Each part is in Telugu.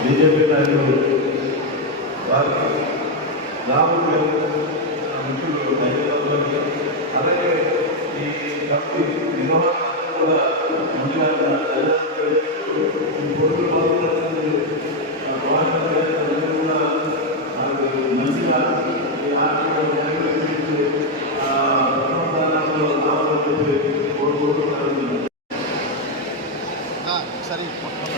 బీజేపీ నాయకులు వారికి రాములు మిత్రులు ధన్యవాదాలు. అలాగే ఈ కమిటీ నిర్వహణ కూడా మంచిగా పొరుగులు పాల్గొన్నటువంటి మంచిగా ఈ ఆర్థిక కోరుకుంటున్నారు. సరే పక్కన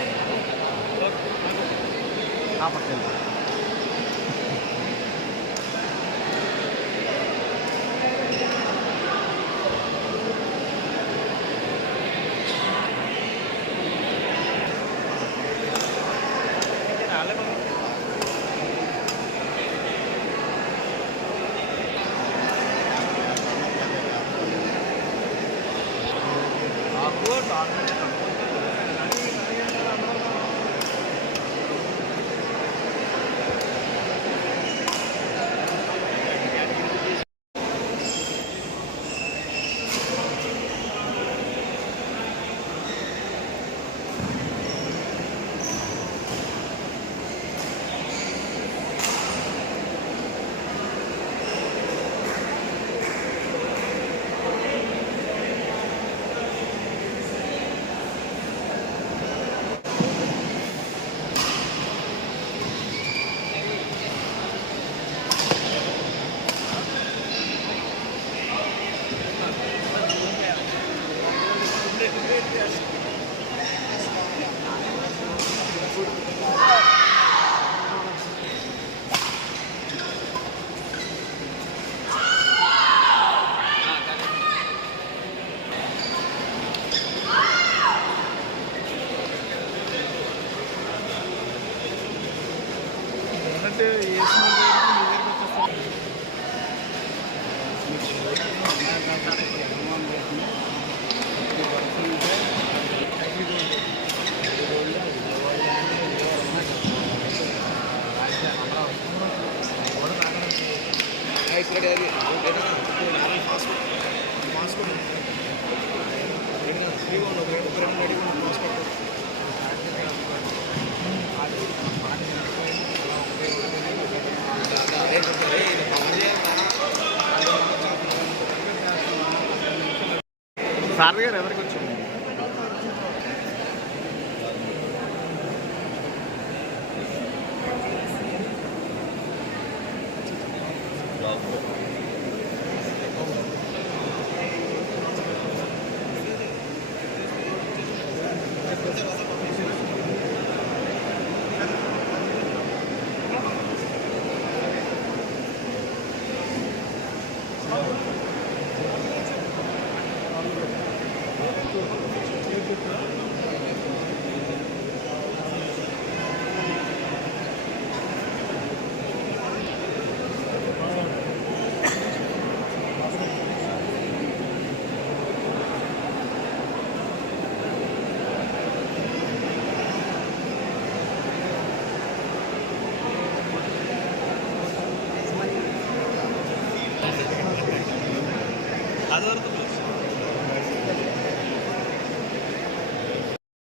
సార్ గారు ఎవరికి వచ్చింది?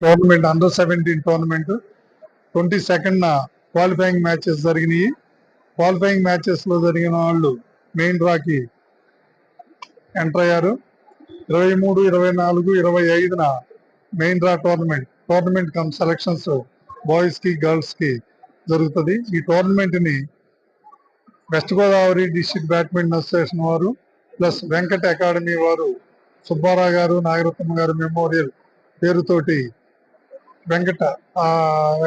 టోర్నమెంట్ అండర్-17 టోర్నమెంట్ 22nd క్వాలిఫైయింగ్ మ్యాచెస్ జరిగినాయి. క్వాలిఫైయింగ్ మ్యాచెస్ లో జరిగిన వాళ్ళు మెయిన్ డ్రాకి ఎంటర్ అయ్యారు. 23, 24, 25న main draw tournament cum selections boys కి గర్ల్స్ కి జరుగుతుంది. ఈ టోర్నమెంట్ ని west Godavari district badminton association వారు ప్లస్ వెంకట్ అకాడమీ వారు సుబ్బారావు గారు, నాగరత్నం గారు మెమోరియల్ పేరుతోటి వెంకట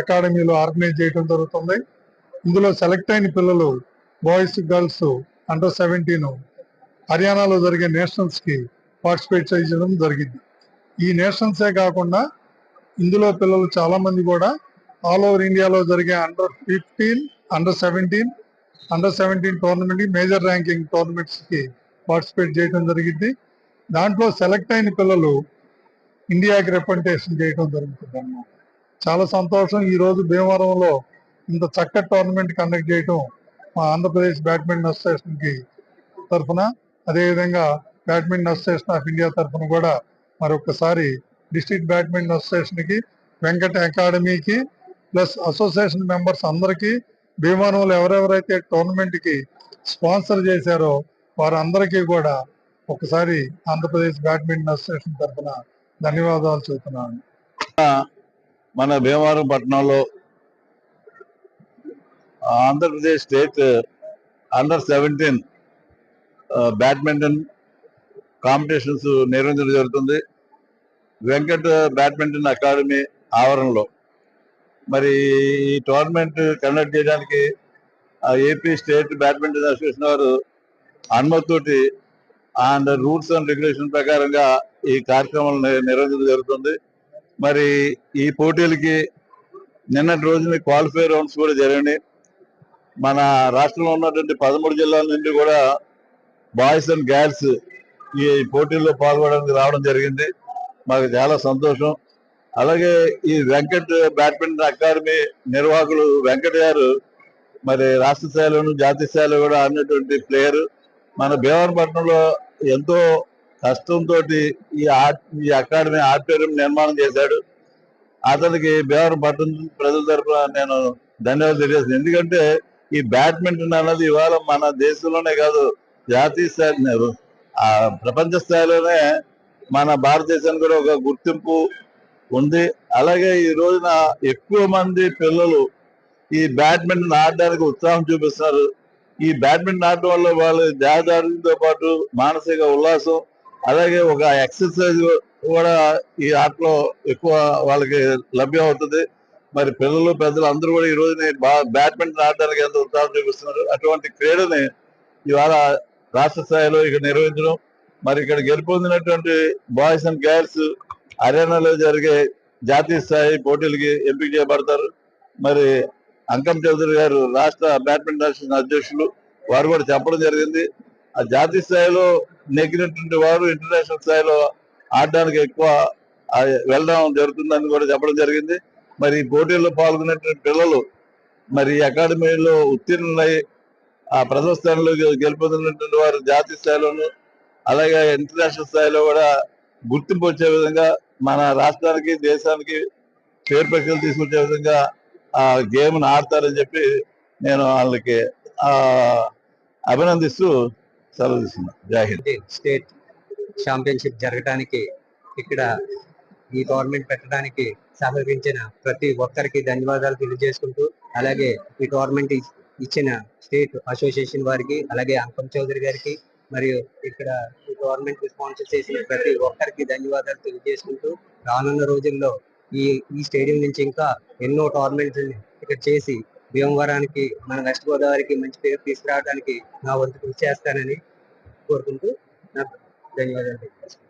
అకాడమీలో ఆర్గనైజ్ చేయడం జరుగుతుంది. ఇందులో సెలెక్ట్ అయిన పిల్లలు బాయ్స్, గర్ల్స్ అండర్ 17 హర్యానాలో జరిగే నేషనల్స్ కి పార్టిసిపేట్ చేయడం జరిగింది. ఈ నేషనల్సే కాకుండా ఇందులో పిల్లలు చాలా మంది కూడా ఆల్ ఓవర్ ఇండియాలో జరిగే under 15, under 17 tournament major ranking tournaments కి పార్టిసిపేట్ చేయడం జరిగింది. దాంట్లో సెలెక్ట్ అయిన పిల్లలు ఇండియాకి రిప్రజెంటేషన్ చేయడం జరుగుతుంది అన్నమాట. చాలా సంతోషం. ఈ రోజు భీమవరంలో ఇంత చక్కటి టోర్నమెంట్ కండక్ట్ చేయడం మా ఆంధ్రప్రదేశ్ బ్యాడ్మింటన్ అసోసియేషన్ కి తరఫున, అదేవిధంగా బ్యాడ్మింటన్ అసోసియేషన్ ఆఫ్ ఇండియా తరఫున కూడా మరొకసారి డిస్ట్రిక్ట్ బ్యాడ్మింటన్ అసోసియేషన్ కి, వెంకట అకాడమీకి, ప్లస్ అసోసియేషన్ మెంబర్స్ అందరికీ, భీమవరంలో ఎవరెవరైతే టోర్నమెంట్ కి స్పాన్సర్ చేశారో వారందరికీ కూడా ఒకసారి ఆంధ్రప్రదేశ్ బ్యాడ్మింటన్ అసోసియేషన్ తరఫున ధన్యవాదాలు చెబుతున్నాను. మన భీమవరం పట్టణంలో Andhra Pradesh state under 17 badminton competitions నిర్వహించడం జరుగుతుంది వెంకట్ బ్యాడ్మింటన్ అకాడమీ ఆవరణలో. మరి ఈ టోర్నమెంట్ కండక్ట్ చేయడానికి ఏపీ స్టేట్ బ్యాడ్మింటన్ అసోసియేషన్ వారు అనుమతితోటి అండ్ రూల్స్ అండ్ రెగ్యులేషన్ ప్రకారంగా ఈ కార్యక్రమాలు నిర్వహించడం జరుగుతుంది. మరి ఈ పోటీలకి నిన్నటి రోజున క్వాలిఫైర్ రౌండ్స్ కూడా జరిగినాయి. మన రాష్ట్రంలో ఉన్నటువంటి 13 జిల్లాల నుండి కూడా బాయ్స్ అండ్ గర్ల్స్ ఈ పోటీల్లో పాల్గొనడానికి రావడం జరిగింది. మాకు చాలా సంతోషం. అలాగే ఈ వెంకట్ బ్యాడ్మింటన్ అకాడమీ నిర్వాహకులు వెంకట్ గారు మరి రాష్ట్ర స్థాయిలోను జాతీయ స్థాయిలో కూడా ఆడినటువంటి ప్లేయర్. మన భీమవరపట్నంలో ఎంతో కష్టంతో ఈ అకాడమీ ఆడిటోరియం నిర్మాణం చేశాడు. అతనికి భీమవరపట్నం ప్రజల తరఫున నేను ధన్యవాదాలు తెలియజేస్తాను. ఎందుకంటే ఈ బ్యాడ్మింటన్ అన్నది ఇవాళ మన దేశంలోనే కాదు, జాతీయ స్థాయి ప్రపంచ స్థాయిలోనే మన భారతదేశానికి కూడా ఒక గుర్తింపు ఉంది. అలాగే ఈ రోజున ఎక్కువ మంది పిల్లలు ఈ బ్యాడ్మింటన్ ఆడడానికి ఉత్సాహం చూపిస్తున్నారు. ఈ బ్యాడ్మింటన్ ఆడటం వల్ల వాళ్ళు దేహదారులతో పాటు మానసిక ఉల్లాసం, అలాగే ఒక ఎక్సర్సైజ్ కూడా ఈ ఆటలో ఎక్కువ వాళ్ళకి లభ్యం అవుతుంది. మరి పిల్లలు పెద్దలు అందరూ కూడా ఈ రోజున బ్యాడ్మింటన్ ఆడడానికి ఎంత ఉత్సాహం చూపిస్తున్నారు. అటువంటి క్రీడని ఇవాళ రాష్ట్ర స్థాయిలో ఇక్కడ నిర్వహించడం, మరి ఇక్కడ గెలుపొందినటువంటి బాయ్స్ అండ్ గర్ల్స్ హర్యానాలో జరిగే జాతీయ స్థాయి పోటీలకి ఎంపిక చేయబడతారు. మరి అంకం చౌదరి గారు రాష్ట్ర బ్యాడ్మింటన్ అసోసియేషన్ అధ్యక్షులు, వారు కూడా చెప్పడం జరిగింది. ఆ జాతీయ స్థాయిలో నెగ్గినటువంటి వారు ఇంటర్నేషనల్ స్థాయిలో ఆడడానికి ఎక్కువ వెళ్ళడం జరుగుతుందని కూడా చెప్పడం జరిగింది. మరి ఈ పోటీల్లో పాల్గొనేటువంటి పిల్లలు మరి అకాడమీలో ఉత్తీర్ణులై ఆ ప్రథమ స్థానంలో గెలుపొందినటువంటి వారు జాతీయ స్థాయిలోను అలాగే ఇంటర్నేషనల్ స్థాయిలో కూడా గుర్తింపు వచ్చే విధంగా మన రాష్ట్రానికి దేశానికి పేరు ప్రఖ్యాతులు తీసుకొచ్చే విధంగా ఆ గేమ్ను ఆడతారని చెప్పి నేను వాళ్ళకి అభినందిస్తూ సెలవు తీసుకున్నాను. జై హింద్. స్టేట్ ఛాంపియన్షిప్ జరగడానికి ఇక్కడ ఈ టోర్నమెంట్ పెట్టడానికి సహకరించిన ప్రతి ఒక్కరికి ధన్యవాదాలు తెలియజేసుకుంటూ, అలాగే ఈ టోర్నమెంట్ ఇచ్చిన స్టేట్ అసోసియేషన్ వారికి, అలాగే అంకం చౌదరి గారికి, మరియు ఇక్కడ ఈ టోర్నమెంట్ స్పాన్సర్ చేసిన ప్రతి ఒక్కరికి ధన్యవాదాలు తెలియజేసుకుంటూ, రానున్న రోజుల్లో ఈ స్టేడియం నుంచి ఇంకా ఎన్నో టోర్నమెంట్స్ ఇక్కడ చేసి భీమవరానికి, మన వెస్ట్ గోదావరికి మంచి పేరు తీసుకురావడానికి నా వంతు కృషి చేస్తానని కోరుకుంటూ నాకు ధన్యవాదాలు తెలియజేస్తాను.